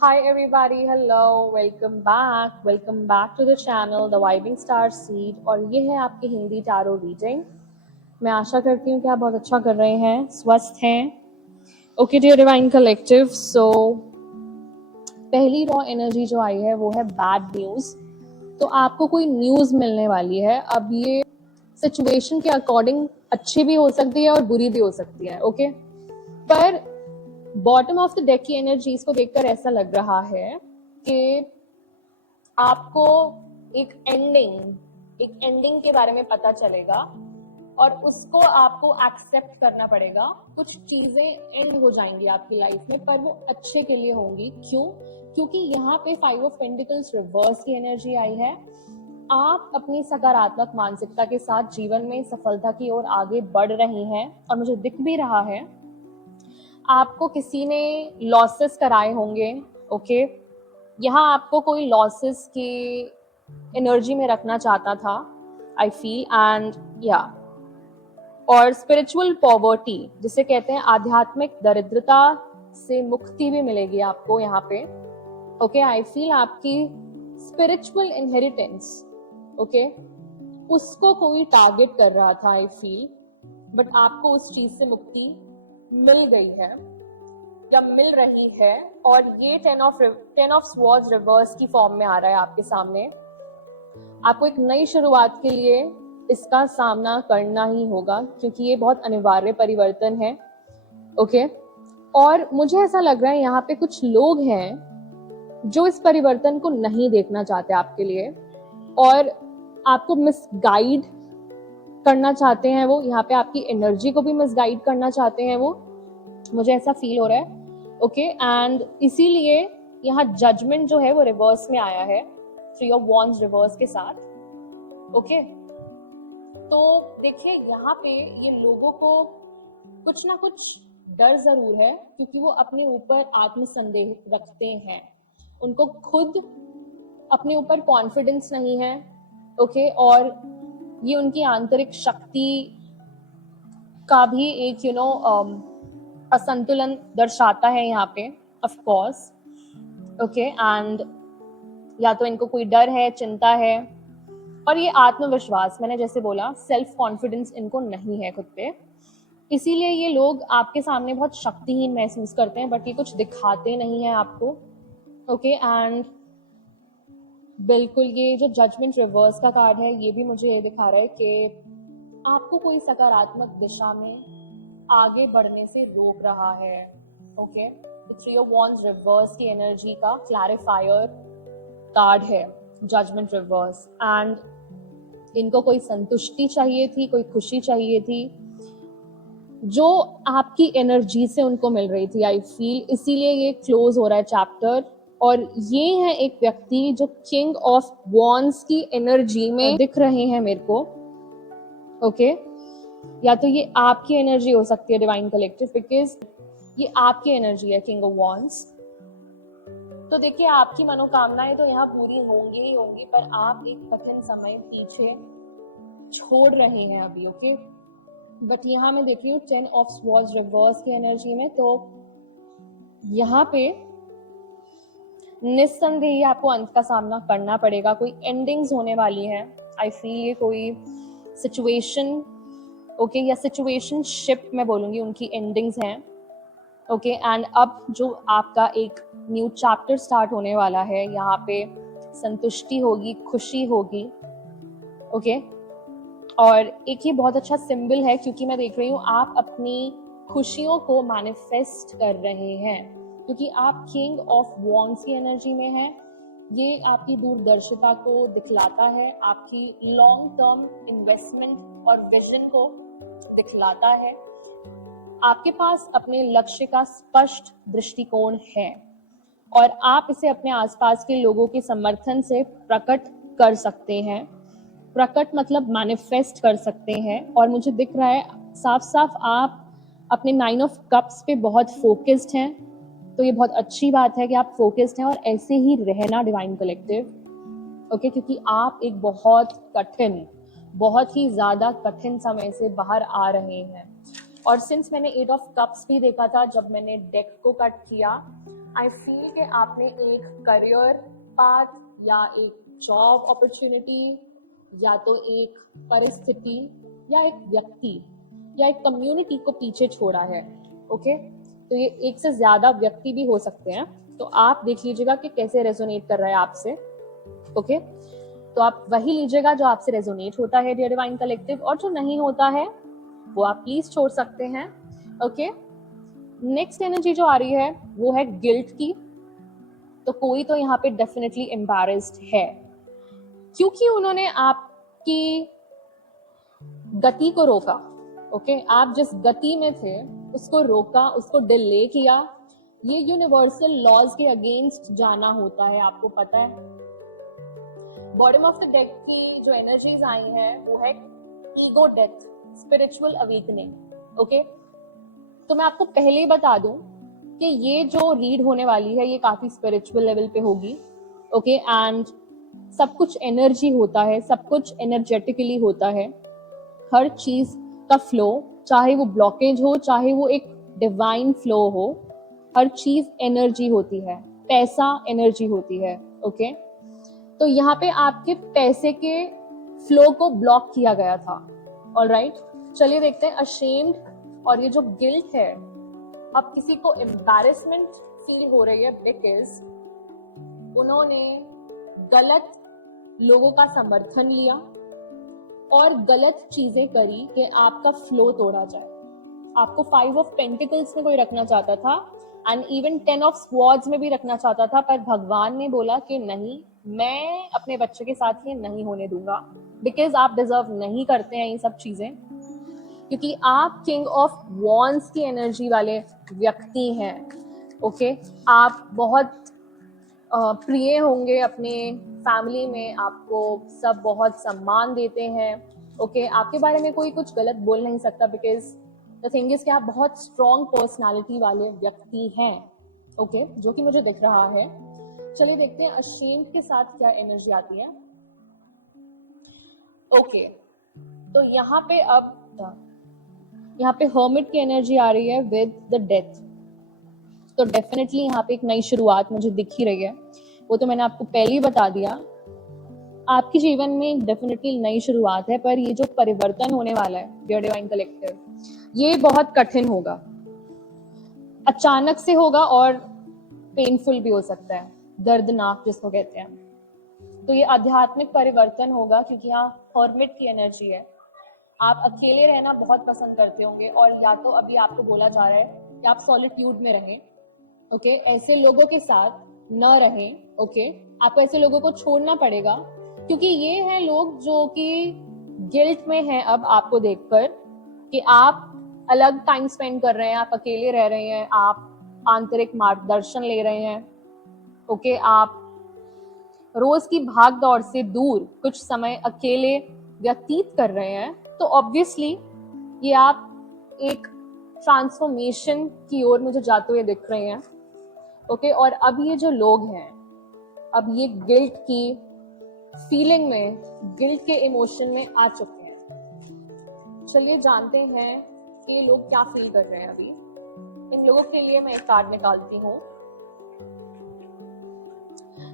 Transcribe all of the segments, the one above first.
Hi everybody, hello, welcome back to the channel The Vibing Star Seed और ये है आपकी हिंदी टारो रीडिंग। मैं आशा करती हूँ कि आप बहुत अच्छा कर रहे हैं, स्वस्थ हैं। ओके डियर डिवाइन कलेक्टिव, सो पहली रॉ एनर्जी जो आई है वो है बैड न्यूज़। तो आपको कोई न्यूज़ मिलने वाली है। अब ये सिचुएशन के अकॉर्डिंग अच्छी भी हो सकती है और बुरी भी हो सकती है, ओके। पर बॉटम ऑफ द डेक की एनर्जीज को देखकर ऐसा लग रहा है कि आपको एक एंडिंग के बारे में पता चलेगा और उसको आपको एक्सेप्ट करना पड़ेगा। कुछ चीजें एंड हो जाएंगी आपकी लाइफ में, पर वो अच्छे के लिए होंगी। क्यों? क्योंकि यहाँ पे 5 ऑफ पेंटिकल्स रिवर्स की एनर्जी आई है। आप अपनी सकारात्मक मानसिकता के साथ जीवन में सफलता की ओर आगे बढ़ रही हैं और मुझे दिख भी रहा है आपको किसी ने लॉसेस कराए होंगे, ओके। यहाँ आपको कोई लॉसेस की एनर्जी में रखना चाहता था, आई फील, एंड या और स्पिरिचुअल पॉवर्टी जिसे कहते हैं आध्यात्मिक दरिद्रता से मुक्ति भी मिलेगी आपको यहाँ पे, ओके। आई फील आपकी स्पिरिचुअल इनहेरिटेंस, ओके, उसको कोई टारगेट कर रहा था, आई फील, बट आपको उस चीज से मुक्ति मिल गई है या मिल रही है। और ये 10 ऑफ स्वॉर्ड्स रिवर्स की फॉर्म में आ रहा है आपके सामने। आपको एक नई शुरुआत के लिए इसका सामना करना ही होगा क्योंकि ये बहुत अनिवार्य परिवर्तन है, ओके। और मुझे ऐसा लग रहा है यहाँ पे कुछ लोग हैं जो इस परिवर्तन को नहीं देखना चाहते आपके लिए और आपको मिसगाइड करना चाहते हैं। वो यहाँ पे आपकी एनर्जी को भी मिसगाइड करना चाहते हैं, वो मुझे ऐसा फील हो रहा है, ओके। एंड इसीलिए यहाँ जजमेंट जो है वो रिवर्स में आया है, 3 ऑफ वॉन्ड्स रिवर्स के साथ, ओके। तो देखिए यहाँ पे ये लोगों को कुछ ना कुछ डर जरूर है क्योंकि वो अपने ऊपर आत्मसंदेह रखते हैं। उनको खुद अपने ऊपर कॉन्फिडेंस नहीं है, ओके। और ये उनकी आंतरिक शक्ति का भी एक असंतुलन दर्शाता है यहाँ पे, ऑफ कोर्स, ओके। एंड या तो इनको कोई डर है, चिंता है, और ये आत्मविश्वास, मैंने जैसे बोला, सेल्फ कॉन्फिडेंस इनको नहीं है खुद पे। इसीलिए ये लोग आपके सामने बहुत शक्तिहीन महसूस करते हैं, बट ये कुछ दिखाते नहीं है आपको, ओके। एंड बिल्कुल ये जो जजमेंट रिवर्स का कार्ड है ये भी मुझे ये दिखा रहा है कि आपको कोई सकारात्मक दिशा में आगे बढ़ने से रोक रहा है, ओके। 3 ऑफ वॉन्ड्स रिवर्स की एनर्जी का क्लैरिफायर कार्ड है जजमेंट रिवर्स। एंड इनको कोई संतुष्टि चाहिए थी, कोई खुशी चाहिए थी जो आपकी एनर्जी से उनको मिल रही थी, आई फील। इसीलिए ये क्लोज हो रहा है चैप्टर। और ये है एक व्यक्ति जो किंग ऑफ वॉन्ड्स की एनर्जी में दिख रहे हैं मेरे को, ओके। या तो ये आपकी एनर्जी हो सकती है डिवाइन कलेक्टिव, बिकॉज ये आपकी एनर्जी है, किंग ऑफ वॉन्ड्स। तो देखिए आपकी मनोकामनाएं तो यहाँ पूरी होंगी ही होंगी, पर आप एक कठिन समय पीछे छोड़ रहे हैं अभी, ओके। बट यहाँ मैं देख रही हूँ 10 ऑफ स्वॉर्ड्स रिवर्स की एनर्जी में, तो यहाँ पे निस्संदेह आपको अंत का सामना करना पड़ेगा। कोई एंडिंग्स होने वाली है, आई फील। ये कोई सिचुएशन, ओके, या सिचुएशनशिप मैं बोलूंगी, उनकी एंडिंग्स हैं, ओके। एंड अब जो आपका एक न्यू चैप्टर स्टार्ट होने वाला है, यहाँ पे संतुष्टि होगी, खुशी होगी, ओके। और एक ये बहुत अच्छा सिंबल है क्योंकि मैं देख रही हूँ आप अपनी खुशियों को मैनिफेस्ट कर रहे हैं क्योंकि आप किंग ऑफ वॉन्ड्स की एनर्जी में हैं। ये आपकी दूरदर्शिता को दिखलाता है, आपकी लॉन्ग टर्म इन्वेस्टमेंट और विजन को दिखलाता है। आपके पास अपने लक्ष्य का स्पष्ट दृष्टिकोण है और आप इसे अपने आसपास के लोगों के समर्थन से प्रकट कर सकते हैं। प्रकट मतलब मैनिफेस्ट कर सकते हैं। और मुझे दिख रहा है साफ साफ आप अपने 9 ऑफ कप्स पे बहुत फोकस्ड हैं। तो ये बहुत अच्छी बात है कि आप फोकस्ड हैं और ऐसे ही रहना डिवाइन कलेक्टिव, ओके। क्योंकि आप एक बहुत ही ज्यादा कठिन समय से बाहर आ रहे हैं। और सिंस मैंने 8 ऑफ कप्स भी देखा था जब मैंने डेक को कट किया, आई फील कि आपने एक करियर पाथ या एक जॉब अपॉर्चुनिटी या तो एक परिस्थिति या एक व्यक्ति या एक कम्युनिटी को पीछे छोड़ा है। ओके, तो ये एक से ज्यादा व्यक्ति भी हो सकते हैं, तो आप देख लीजिएगा कि कैसे रेजोनेट कर रहा है आपसे। ओके, तो आप वही लीजिएगा जो आपसे रेजोनेट होता है डियर डिवाइन कलेक्टिव, और जो नहीं होता है वो आप प्लीज छोड़ सकते हैं। ओके, नेक्स्ट एनर्जी जो आ रही है वो है गिल्ट की। तो कोई तो यहाँ पे डेफिनेटली एम्बैरेस्ड है क्योंकि उन्होंने आपकी गति को रोका। ओके, आप जिस गति में थे उसको रोका, उसको डिले किया। ये यूनिवर्सल लॉज के अगेंस्ट जाना होता है, आपको पता है। बॉटम ऑफ द डेक की जो एनर्जीज आई हैं वो है ego death, spiritual awakening. Okay, तो मैं आपको पहले ही बता दूं कि ये जो रीड होने वाली है ये काफी स्पिरिचुअल लेवल पे होगी। ओके, एंड सब कुछ एनर्जी होता है, सब कुछ एनर्जेटिकली होता है। हर चीज का फ्लो, चाहे वो ब्लॉकेज हो चाहे वो एक डिवाइन फ्लो हो, हर चीज एनर्जी होती है। पैसा एनर्जी होती है। ओके, तो यहाँ पे आपके पैसे के फ्लो को ब्लॉक किया गया था। ऑलराइट, चलिए देखते हैं अशेम्ड और ये जो गिल्ट है। अब किसी को एम्बैरेसमेंट फील हो रही है बिकॉज उन्होंने गलत लोगों का समर्थन लिया और गलत चीजें करी कि आपका फ्लो तोड़ा जाए। आपको 5 ऑफ पेंटिकल्स में कोई रखना चाहता था एंड इवन 10 ऑफ स्वॉर्ड्स में भी रखना चाहता था, पर भगवान ने बोला कि नहीं, मैं अपने बच्चे के साथ ये नहीं होने दूंगा बिकॉज आप डिजर्व नहीं करते हैं ये सब चीजें, क्योंकि आप किंग ऑफ वॉन्ड्स की एनर्जी वाले व्यक्ति हैं। ओके, आप बहुत प्रिय होंगे अपने फैमिली में, आपको सब बहुत सम्मान देते हैं। ओके, आपके बारे में कोई कुछ गलत बोल नहीं सकता बिकॉज द थिंग इज कि आप बहुत स्ट्रॉन्ग पर्सनालिटी वाले व्यक्ति हैं। ओके, जो कि मुझे दिख रहा है। चलिए देखते हैं अशेम्ड के साथ क्या एनर्जी आती है। ओके, तो यहाँ पे अब यहाँ पे हर्मिट की एनर्जी आ रही है विद द डेथ। तो डेफिनेटली यहाँ पे एक नई शुरुआत मुझे दिख ही रही है, वो तो मैंने आपको पहले ही बता दिया। आपके जीवन में डेफिनेटली नई शुरुआत है, पर ये जो परिवर्तन होने वाला है डियर डिवाइन कलेक्टिव, ये बहुत कठिन होगा, अचानक से होगा और पेनफुल भी हो सकता है, दर्दनाक जिसको कहते हैं। तो ये आध्यात्मिक परिवर्तन होगा क्योंकि यहाँ हर्मिट की एनर्जी है। आप अकेले रहना बहुत पसंद करते होंगे और या तो अभी आपको बोला जा रहा है कि आप सॉलिट्यूड में रहें। ओके, ऐसे लोगों के साथ न रहें। ओके, आपको ऐसे लोगों को छोड़ना पड़ेगा क्योंकि ये हैं लोग जो कि गिल्ट में हैं अब आपको देखकर कि आप अलग टाइम स्पेंड कर रहे हैं, आप अकेले रह रहे हैं, आप आंतरिक मार्गदर्शन ले रहे हैं। ओके, आप रोज की भाग दौड़ से दूर कुछ समय अकेले व्यतीत कर रहे हैं, तो ऑब्वियसली ये आप एक ट्रांसफॉर्मेशन की ओर मुझे जाते हुए दिख रहे हैं। ओके, और अब ये जो लोग हैं, अब ये गिल्ट की फीलिंग में, गिल्ट के इमोशन में आ चुके हैं। चलिए जानते हैं कि ये लोग क्या फील कर रहे हैं अभी। इन लोगों के लिए मैं एक कार्ड निकालती हूँ।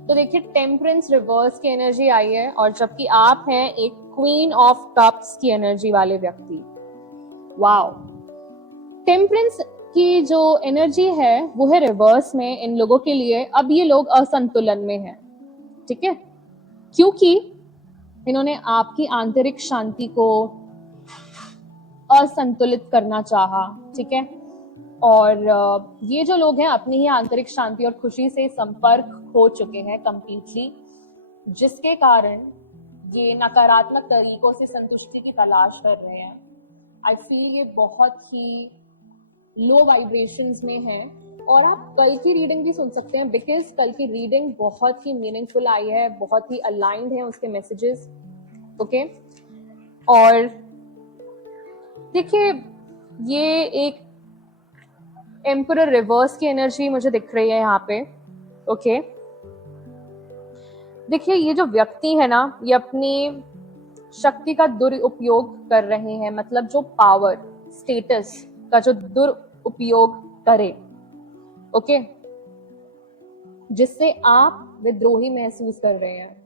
तो देखिए, टेम्परेंस रिवर्स की एनर्जी आई है और जबकि आप हैं एक क्वीन ऑफ कप्स की एनर्जी वाले व्यक्ति। वाओ, टेम्परेंस की जो एनर्जी है वो है रिवर्स में इन लोगों के लिए। अब ये लोग असंतुलन में हैं, ठीक है, क्योंकि इन्होंने आपकी आंतरिक शांति को असंतुलित करना चाहा। ठीक है, और ये जो लोग हैं अपनी ही आंतरिक शांति और खुशी से संपर्क खो चुके हैं कंप्लीटली, जिसके कारण ये नकारात्मक तरीकों से संतुष्टि की तलाश कर रहे हैं। आई फील ये बहुत ही लो वाइब्रेशंस में है। और आप कल की रीडिंग भी सुन सकते हैं बिकॉज कल की रीडिंग बहुत ही मीनिंगफुल आई है, बहुत ही अलाइंड है उसके मैसेजेस। ओके, और देखिए ये एक एम्परर रिवर्स की एनर्जी मुझे दिख रही है यहाँ पे। ओके, देखिए ये जो व्यक्ति है ना, ये अपनी शक्ति का दुरुपयोग कर रहे हैं, मतलब जो पावर स्टेटस का जो दुरुपयोग करे। ओके, जिससे आप विद्रोही महसूस कर रहे हैं।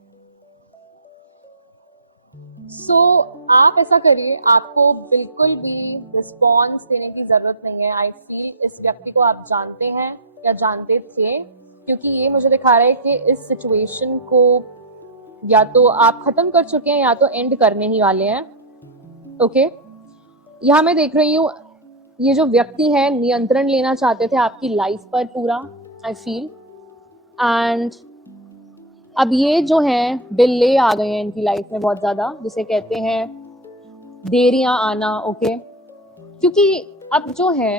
आप ऐसा करिए, आपको बिल्कुल भी रिस्पॉन्स देने की जरूरत नहीं है। आई फील इस व्यक्ति को आप जानते हैं या जानते थे, क्योंकि ये मुझे दिखा रहा है कि इस सिचुएशन को या तो आप खत्म कर चुके हैं या तो एंड करने ही वाले हैं। ओके, यहाँ मैं देख रही हूँ ये जो व्यक्ति है नियंत्रण लेना चाहते थे आपकी लाइफ पर पूरा, आई फील। एंड अब ये जो हैं डिले आ गए हैं इनकी लाइफ में बहुत ज्यादा, जिसे कहते हैं देरियां आना। ओके, क्योंकि अब जो है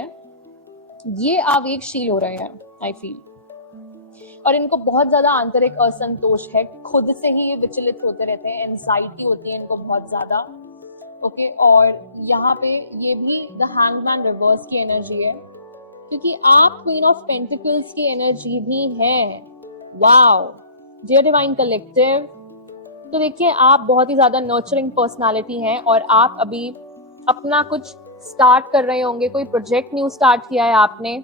ये आवेगशील हो रहे हैं, आई फील, और इनको बहुत ज्यादा आंतरिक असंतोष है, खुद से ही ये विचलित होते रहते हैं, एंजाइटी होती है इनको बहुत ज्यादा। ओके, और यहाँ पे ये भी द हैंगमैन रिवर्स की एनर्जी है, क्योंकि आप क्वीन ऑफ पेंटिकल्स की एनर्जी भी हैं। वाओ डियर डिवाइन कलेक्टिव, तो देखिए आप बहुत ही ज्यादा नर्चरिंग पर्सनालिटी हैं और आप अभी अपना कुछ स्टार्ट कर रहे होंगे, कोई प्रोजेक्ट न्यू स्टार्ट किया है आपने।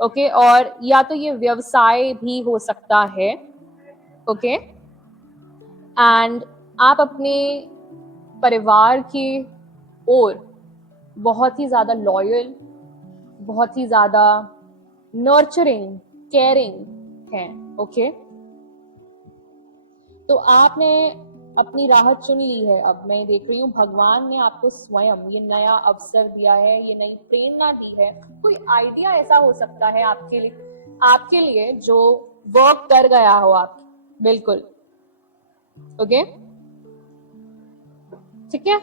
ओके, और या तो ये व्यवसाय भी हो सकता है। ओके, एंड आप अपने परिवार की ओर बहुत ही ज्यादा लॉयल, बहुत ही ज्यादा नर्चरिंग, केयरिंग हैं। ओके, तो आपने अपनी राह चुन ली है। अब मैं देख रही हूँ भगवान ने आपको स्वयं ये नया अवसर दिया है, ये नई प्रेरणा दी है। कोई आइडिया ऐसा हो सकता है आपके लिए जो वर्क कर गया हो आप, बिल्कुल। ओके, ठीक है,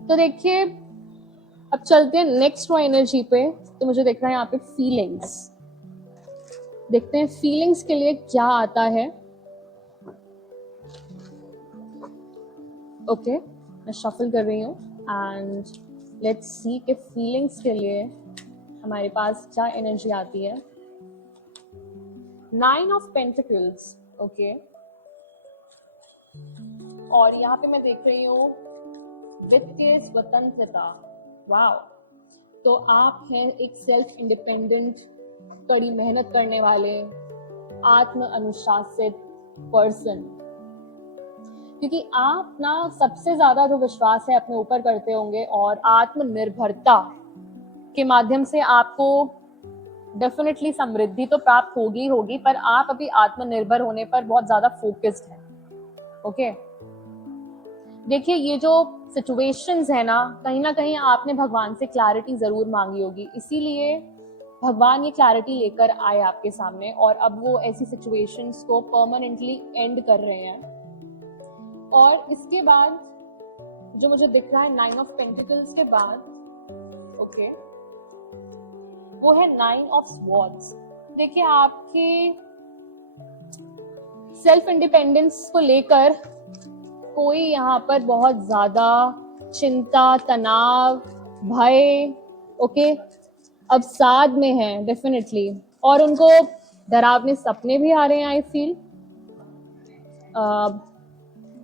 तो देखिए अब चलते हैं नेक्स्ट रो एनर्जी पे। तो मुझे देख रहा है यहाँ पे फीलिंग्स, देखते हैं फीलिंग्स के लिए क्या आता है। ओके, मैं शफल कर रही हूँ एंड लेट्स सी कि फीलिंग्स के लिए हमारे पास क्या एनर्जी आती है। 9 ऑफ पेंटिकल्स। ओके, और यहाँ पे मैं देख रही हूँ वित्तीय स्वतंत्रता। वाओ, तो आप हैं एक सेल्फ इंडिपेंडेंट, कड़ी मेहनत करने वाले, आत्म अनुशासित पर्सन, क्योंकि आप ना सबसे ज्यादा जो विश्वास है अपने ऊपर करते होंगे और आत्मनिर्भरता के माध्यम से आपको डेफिनेटली समृद्धि तो प्राप्त होगी, पर आप अभी आत्मनिर्भर होने पर बहुत ज्यादा फोकस्ड हैं। ओके, देखिए ये जो सिचुएशंस है ना कहीं आपने भगवान से क्लैरिटी जरूर मांगी होगी, इसीलिए भगवान ये क्लैरिटी लेकर आए आपके सामने, और अब वो ऐसी सिचुएशंस को परमानेंटली एंड कर रहे हैं। और इसके बाद जो मुझे दिख रहा है 9 ऑफ पेंटिकल्स के बाद, ओके, वो है 9 ऑफ स्वॉर्ड्स। देखिए आपके सेल्फ इंडिपेंडेंस को लेकर कोई यहाँ पर बहुत ज्यादा चिंता, तनाव, भय, ओके, अब साथ में है डेफिनेटली, और उनको डरावने सपने भी आ रहे हैं। आई फील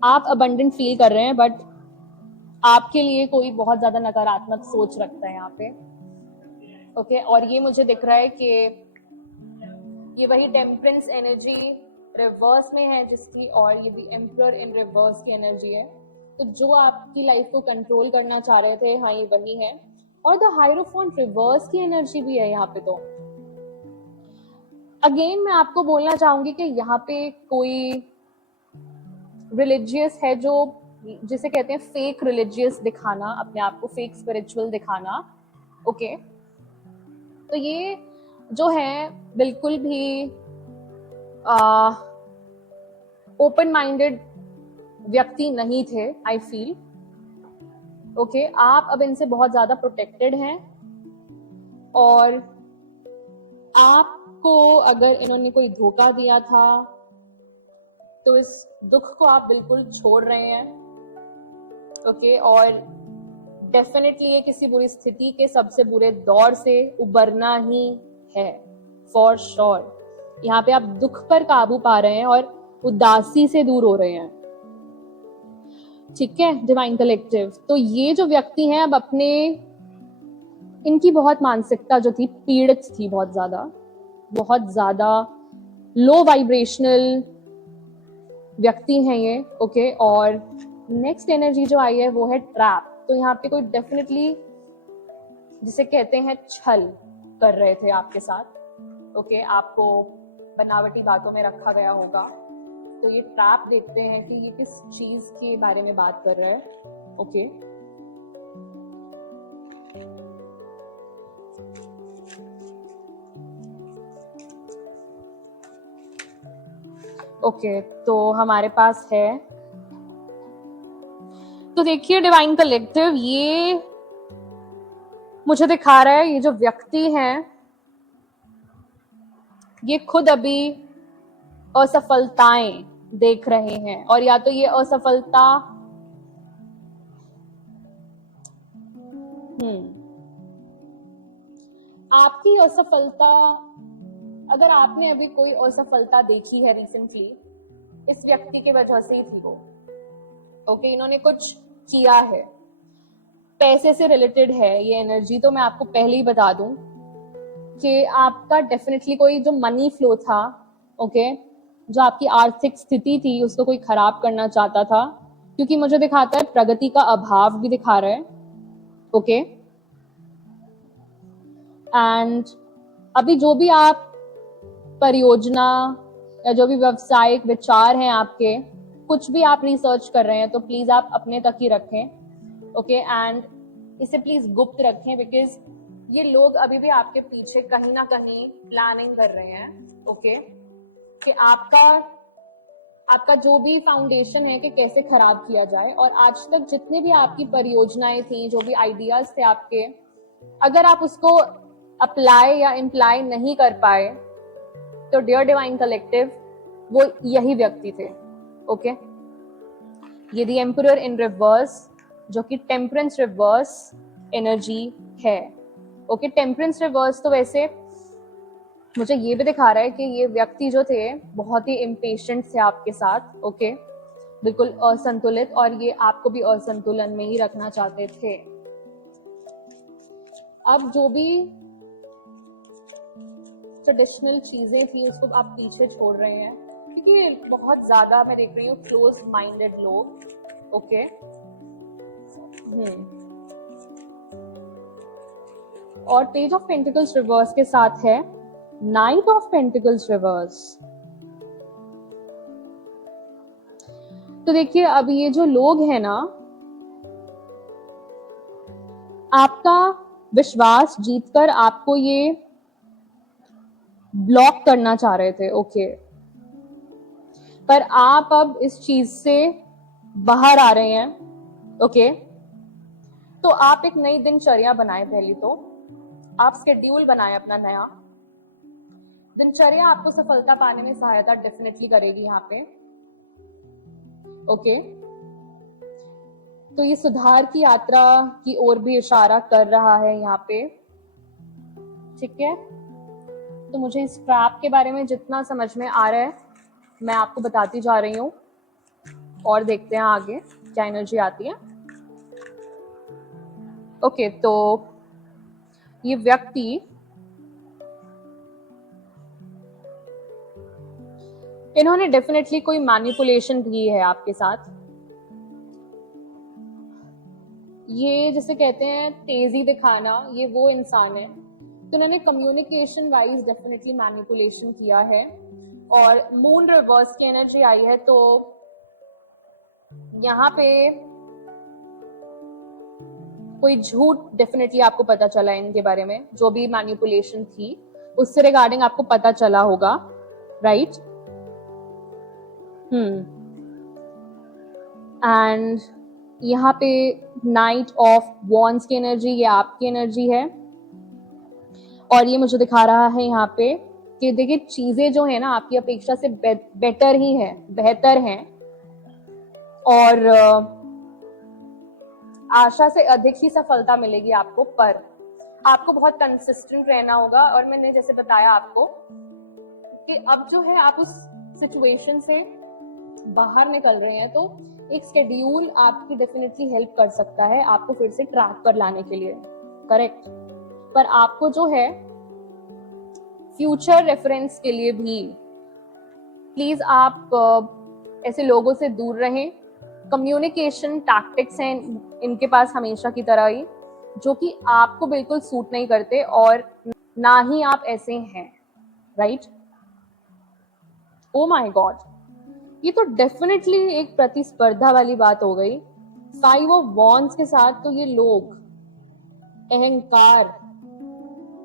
आप अबंडेंट फील कर रहे हैं, बट आपके लिए कोई बहुत ज्यादा नकारात्मक सोच रखता है यहाँ पे। ओके, और ये मुझे दिख रहा है कि ये वही टेम्परेंस एनर्जी रिवर्स में है जिसकी, और ये भी एम्परर इन रिवर्स की एनर्जी है। तो जो आपकी लाइफ को कंट्रोल करना चाह रहे थे, हाँ, ये वही है। और द हायरोफेंट रिवर्स की एनर्जी भी है यहाँ पे। तो अगेन मैं आपको बोलना चाहूंगी कि यहाँ पे कोई रिलीजियस है, जो जिसे कहते हैं फेक रिलीजियस दिखाना, अपने आप को फेक स्पिरिचुअल दिखाना। ओके, तो ये जो है बिल्कुल भी ओपन माइंडेड व्यक्ति नहीं थे, आई फील। ओके, आप अब इनसे बहुत ज्यादा प्रोटेक्टेड हैं, और आपको अगर इन्होंने कोई धोखा दिया था तो इस दुख को आप बिल्कुल छोड़ रहे हैं। ओके, और डेफिनेटली ये किसी बुरी स्थिति के सबसे बुरे दौर से उबरना ही है, फॉर श्योर। यहाँ पे आप दुख पर काबू पा रहे हैं और उदासी से दूर हो रहे हैं। ठीक है डिवाइन कलेक्टिव, तो ये जो व्यक्ति हैं अब अपने, इनकी बहुत मानसिकता जो थी पीड़ित थी, बहुत ज्यादा लो वाइब्रेशनल व्यक्ति हैं ये, ओके। और नेक्स्ट एनर्जी जो आई है वो है ट्रैप। तो यहाँ पे कोई डेफिनेटली जिसे कहते हैं छल कर रहे थे आपके साथ, ओके। आपको बनावटी बातों में रखा गया होगा। तो ये ट्रैप देखते हैं कि ये किस चीज के बारे में बात कर रहा है, ओके। ओके, तो हमारे पास है, तो देखिए डिवाइन कलेक्टिव, ये मुझे दिखा रहा है ये जो व्यक्ति हैं ये खुद अभी असफलताएं देख रहे हैं, और या तो ये असफलता आपकी असफलता, अगर आपने अभी कोई असफलता देखी है रिसेंटली, इस व्यक्ति की वजह से ही थी वो, ओके। इन्होंने कुछ किया है, पैसे से रिलेटेड है ये एनर्जी। तो मैं आपको पहले ही बता दूं कि आपका डेफिनेटली कोई जो मनी फ्लो था, ओके, जो आपकी आर्थिक स्थिति थी उसको कोई खराब करना चाहता था, क्योंकि मुझे दिखाता है प्रगति का अभाव भी दिखा रहा है, ओके। एंड अभी जो भी आप परियोजना या जो भी व्यवसायिक विचार हैं आपके, कुछ भी आप रिसर्च कर रहे हैं तो प्लीज आप अपने तक ही रखें, ओके। एंड इसे प्लीज गुप्त रखें, बिकॉज ये लोग अभी भी आपके पीछे कहीं ना कहीं प्लानिंग कर रहे हैं, ओके, कि आपका जो भी फाउंडेशन है कि कैसे खराब किया जाए। और आज तक जितनी भी आपकी परियोजनाएं थी, जो भी आइडियाज थे आपके, अगर आप उसको अप्लाई या इम्प्लाई नहीं कर पाए तो डियर डिवाइन कलेक्टिव, वो यही व्यक्ति थे, ओके। ये दी एम्परर इन रिवर्स, जो कि टेम्परेंस रिवर्स एनर्जी है, ओके। टेम्परेंस रिवर्स तो वैसे मुझे ये भी दिखा रहा है कि ये व्यक्ति जो थे बहुत ही इम्पेशेंट थे आपके साथ, ओके, बिल्कुल असंतुलित, और ये आपको भी असंतुलन में ही रखना चाहते थे। अब जो भी ट्रेडिशनल चीजें थी उसको आप पीछे छोड़ रहे हैं, क्योंकि बहुत ज्यादा मैं देख रही हूँ क्लोज माइंडेड लोग, ओके। और पेज ऑफ पेंटिकल्स रिवर्स के साथ है नाइट ऑफ पेंटिकल्स रिवर्स। तो देखिए अब ये जो लोग हैं ना, आपका विश्वास जीतकर आपको ये ब्लॉक करना चाह रहे थे, ओके। पर आप अब इस चीज से बाहर आ रहे हैं, ओके। तो आप एक नई दिनचर्या बनाए, पहली तो आप शेड्यूल बनाए अपना नया। दिनचर्या आपको सफलता पाने में सहायता डेफिनेटली करेगी यहाँ पे, ओके। तो ये सुधार की यात्रा की ओर भी इशारा कर रहा है यहाँ पे, ठीक है। तो मुझे इस ट्रैप के बारे में जितना समझ में आ रहा है मैं आपको बताती जा रही हूँ, और देखते हैं आगे क्या एनर्जी आती है, ओके। तो ये व्यक्ति इन्होंने डेफिनेटली कोई मैनिपुलेशन की है आपके साथ। ये जिसे कहते हैं तेजी दिखाना, ये वो इंसान है, तो उन्होंने कम्युनिकेशन वाइज डेफिनेटली मैनिपुलेशन किया है। और मून रिवर्स की एनर्जी आई है, तो यहाँ पे कोई झूठ डेफिनेटली आपको पता चला है इनके बारे में, जो भी मैनिपुलेशन थी उससे रिगार्डिंग आपको पता चला होगा, राइट। एंड यहाँ पे नाइट ऑफ वॉन्ड्स की एनर्जी, ये आपकी एनर्जी है। और ये मुझे दिखा रहा है यहाँ पे कि देखिए चीजें जो है ना आपकी अपेक्षा से बेटर ही है, बेहतर हैं, और आशा से अधिक ही सफलता मिलेगी आपको। पर आपको बहुत कंसिस्टेंट रहना होगा, और मैंने जैसे बताया आपको कि अब जो है आप उस सिचुएशन से बाहर निकल रहे हैं, तो एक शेड्यूल आपकी डेफिनेटली हेल्प कर सकता है आपको फिर से ट्रैक पर लाने के लिए, करेक्ट। पर आपको जो है फ्यूचर रेफरेंस के लिए भी प्लीज आप ऐसे लोगों से दूर रहें। कम्युनिकेशन टैक्टिक्स हैं इनके पास हमेशा की तरह ही, जो कि आपको बिल्कुल सूट नहीं करते, और ना ही आप ऐसे हैं, राइट? ओ माय गॉड, ये तो डेफिनेटली एक प्रतिस्पर्धा वाली बात हो गई। 5 ऑफ वॉन्ड्स के साथ तो ये लोग अहंकार,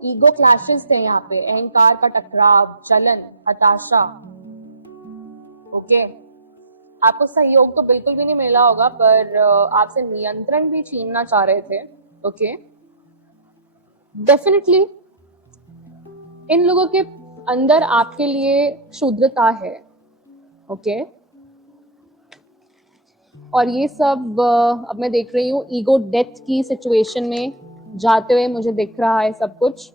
ईगो क्लैशेस थे यहाँ पे, अहंकार का टकराव, जलन, हताशा। ओके, आपको सहयोग तो बिल्कुल भी नहीं मिला होगा, पर आपसे नियंत्रण भी छीनना चाह रहे थे। ओके, डेफिनेटली इन लोगों के अंदर आपके लिए क्षुद्रता है। ओके, और ये सब अब मैं देख रही हूँ ईगो डेथ की सिचुएशन में जाते हुए मुझे दिख रहा है सब कुछ।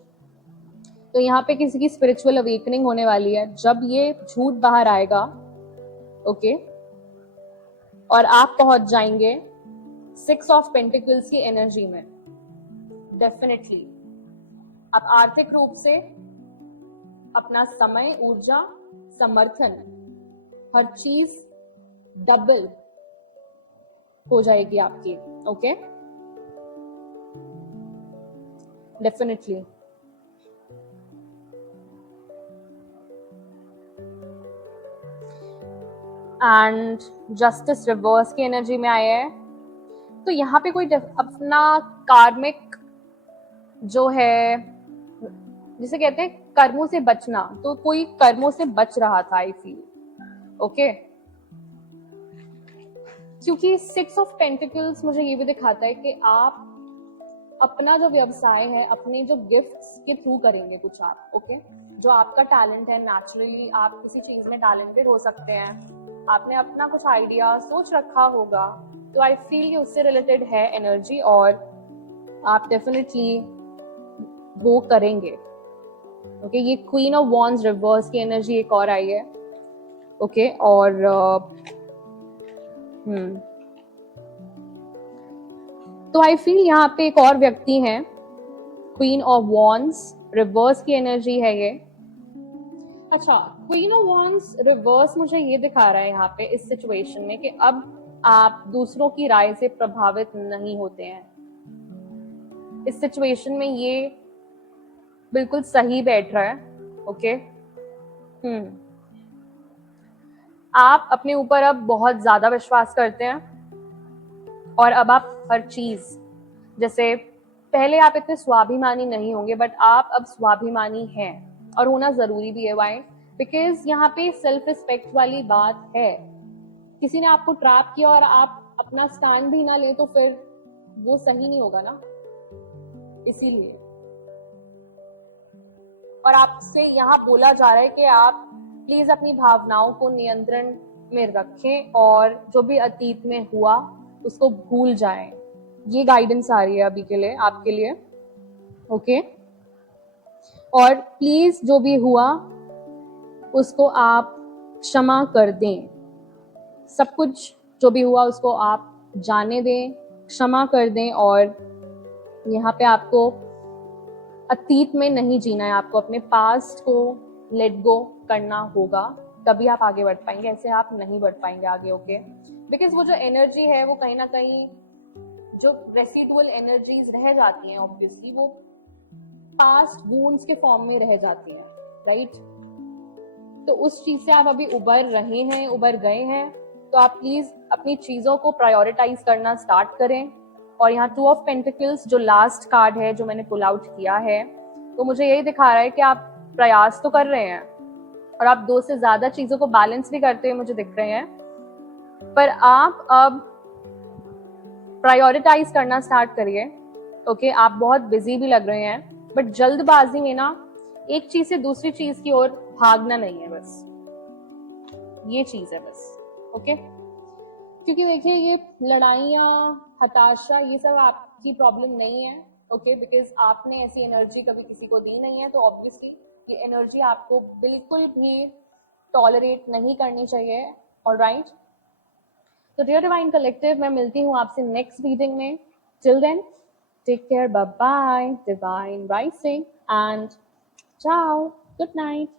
तो यहाँ पे किसी की स्पिरिचुअल अवेकनिंग होने वाली है जब ये झूठ बाहर आएगा। ओके, और आप पहुंच जाएंगे 6 ऑफ पेंटिकल्स की एनर्जी में। डेफिनेटली आप आर्थिक रूप से अपना समय, ऊर्जा, समर्थन, हर चीज डबल हो जाएगी आपकी। Okay, definitely. And justice reverse की एनर्जी में आया है। तो यहाँ पे कोई अपना कार्मिक जो है, जिसे कहते हैं कर्मों से बचना, तो कोई कर्मों से बच रहा था, आई फील। ओके, क्योंकि 6 ऑफ पेंटिकल्स मुझे ये भी दिखाता है कि आप अपना जो व्यवसाय है, अपने जो गिफ्ट्स के थ्रू करेंगे कुछ आप। ओके, जो आपका टैलेंट है, नेचुरली आप किसी चीज में टैलेंटेड हो सकते हैं, आपने अपना कुछ आइडिया सोच रखा होगा, तो आई फील ये उससे रिलेटेड है एनर्जी, और आप डेफिनेटली वो करेंगे। ओके, ये क्वीन ऑफ वॉन्ड्स रिवर्स की एनर्जी एक और आई है। ओके, और तो आई फील यहाँ पे एक और व्यक्ति हैं, क्वीन ऑफ वॉन्ड्स रिवर्स की एनर्जी है ये। अच्छा, क्वीन ऑफ वॉन्ड्स रिवर्स मुझे ये दिखा रहा है यहाँ पे इस सिचुएशन में कि अब आप दूसरों की राय से प्रभावित नहीं होते हैं। इस सिचुएशन में ये बिल्कुल सही बैठ रहा है। ओके, आप अपने ऊपर अब बहुत ज्यादा विश्वास करते हैं, और अब आप हर चीज, जैसे पहले आप इतने स्वाभिमानी नहीं होंगे, बट आप अब स्वाभिमानी हैं, और होना जरूरी भी है। वाई? बिकॉज यहाँ पे सेल्फ रिस्पेक्ट वाली बात है। किसी ने आपको ट्रैप किया और आप अपना स्टैंड भी ना ले, तो फिर वो सही नहीं होगा ना, इसीलिए। और आपसे यहाँ बोला जा रहा है कि आप प्लीज अपनी भावनाओं को नियंत्रण में रखें, और जो भी अतीत में हुआ उसको भूल जाएं। ये गाइडेंस आ रही है अभी के लिए आपके लिए। ओके, और प्लीज जो भी हुआ उसको आप क्षमा कर दें। सब कुछ जो भी हुआ उसको आप जाने दें, क्षमा कर दें, और यहाँ पे आपको अतीत में नहीं जीना है, आपको अपने पास्ट को लेट गो करना होगा, तभी आप आगे बढ़ पाएंगे। ऐसे आप नहीं बढ़ पाएंगे आगे। ओके, बिकॉज वो जो एनर्जी है वो कहीं ना कहीं जो रेसिडुअल एनर्जीज रह जाती हैं, ऑब्वियसली वो पास्ट वूंड्स के फॉर्म में रह जाती हैं, राइट? तो उस चीज से आप अभी उबर रहे हैं, उबर गए हैं, तो आप प्लीज अपनी चीजों को प्रायोरिटाइज करना स्टार्ट करें। और यहाँ 2 ऑफ पेंटिकल्स जो लास्ट कार्ड है जो मैंने पुल आउट किया है, तो मुझे यही दिखा रहा है कि आप प्रयास तो कर रहे हैं, और आप 2 से ज्यादा चीजों को बैलेंस भी करते हुए मुझे दिख रहे हैं, पर आप अब प्रायोरिटाइज करना स्टार्ट करिए। ओके, आप बहुत बिजी भी लग रहे हैं, बट जल्दबाजी में ना एक चीज से दूसरी चीज की ओर भागना नहीं है, बस ये चीज है बस। ओके, क्योंकि देखिए ये लड़ाइयाँ, हताशा, ये सब आपकी प्रॉब्लम नहीं है। ओके, बिकॉज आपने ऐसी एनर्जी कभी किसी को दी नहीं है, तो ऑब्वियसली ये एनर्जी आपको बिल्कुल भी टॉलरेट नहीं करनी चाहिए। ऑलराइट, तो डियर डिवाइन कलेक्टिव, मैं मिलती हूँ आपसे नेक्स्ट रीडिंग में। Till then, take care, bye bye, divine rising, and ciao, good night.